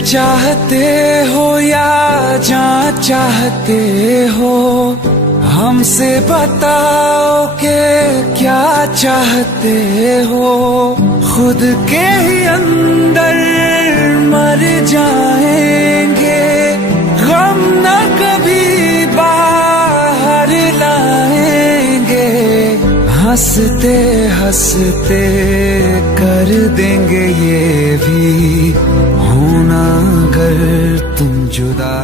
चाहते हो या जान चाहते हो, हमसे बताओ कि क्या चाहते हो। खुद के ही अंदर मर जाएंगे, गम न कभी बाहर लाएंगे। हंसते हंसते कर देंगे ये भी, होना अगर तुम जुदा।